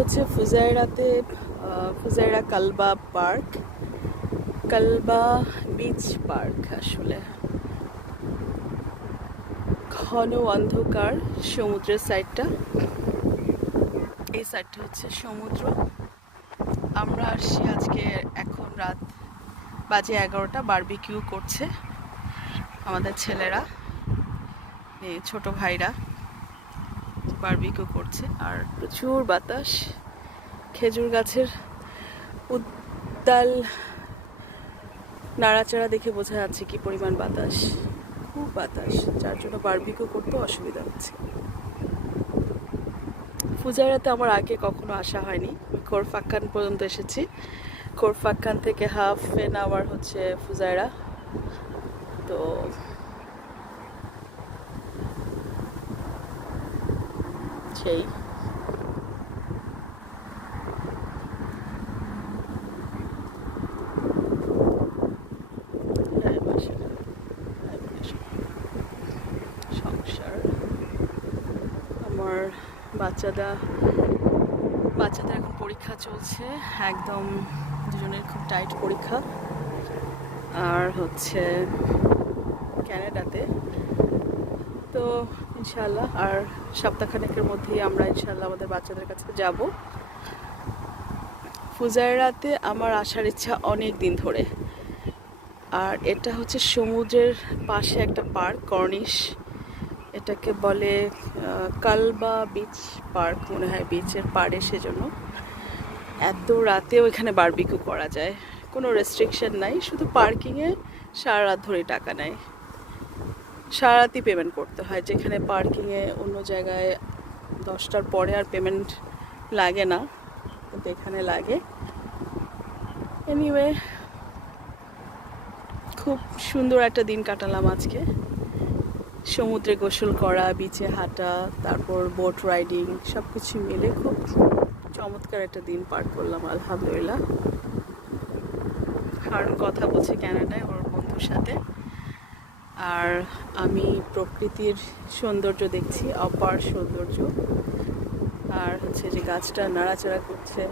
হচ্ছে ফুজায়রাতে Fujairah Kalba park, Kalba beach park. আসলে ঘন অন্ধকার সমুদ্রের সাইডটা, এই সাইডটা হচ্ছে সমুদ্র। আমরা আসছি আজকে, এখন রাত বাজে 11টা। বারবিকিউ করছে আমাদের ছেলেরা, এই ছোট ভাইরা বারবিকিউ করছে। আর প্রচুর বাতাস, খেজুর গাছের উত্তাল নাড়াচাড়া দেখে বোঝা যাচ্ছে কি পরিমাণ বাতাস, খুব বাতাস, যার জন্য বারবিকিউ করতে অসুবিধা হচ্ছে। ফুজায়রাতে আমার আগে কখনো আসা হয়নি। খোরফাক্কান পর্যন্ত এসেছি, খোরফাক্কান থেকে হাফ এন আওয়ার হচ্ছে ফুজায়রা। তো সেই সংসার। আমার বাচ্চাদের এখন পরীক্ষা চলছে, একদম দুজনের খুব টাইট পরীক্ষা। আর হচ্ছে ক্যানাডাতে, তো ইনশাল্লাহ আর সপ্তাহখানেকের মধ্যেই আমরা ইনশাল্লাহ আমাদের বাচ্চাদের কাছে যাব। ফুজায়রাতে আমার আসার ইচ্ছা অনেক দিন ধরে। আর এটা হচ্ছে সমুদ্রের পাশে একটা পার্ক, কর্নিশ, এটাকে বলে কালবা বিচ পার্ক মনে হয়, বিচের পাড়ে। সেজন্য এত রাতেও এখানে বারবিকিউ করা যায়, কোনো রেস্ট্রিকশন নাই, শুধু পার্কিংয়ে সারা রাত ধরে টাকা নেয়, সারা রাতই পেমেন্ট করতে হয়। যেখানে পার্কিংয়ে অন্য জায়গায় 10টার পরে আর পেমেন্ট লাগে না, কিন্তু এখানে লাগে। এনিওয়ে, খুব সুন্দর একটা দিন কাটালাম আজকে, সমুদ্রে গোসল করা, বিচে হাঁটা, তারপর বোট রাইডিং, সব কিছু মিলে খুব চমৎকার একটা দিন পার করলাম আলহামদুলিল্লাহ। কারণ কথা বলছে ক্যানাডায় ওর বন্ধুর সাথে, আর আমি প্রকৃতির সৌন্দর্য দেখছি, অপার সৌন্দর্য। আর হচ্ছে যে গাছটা নাড়াচাড়া করছে,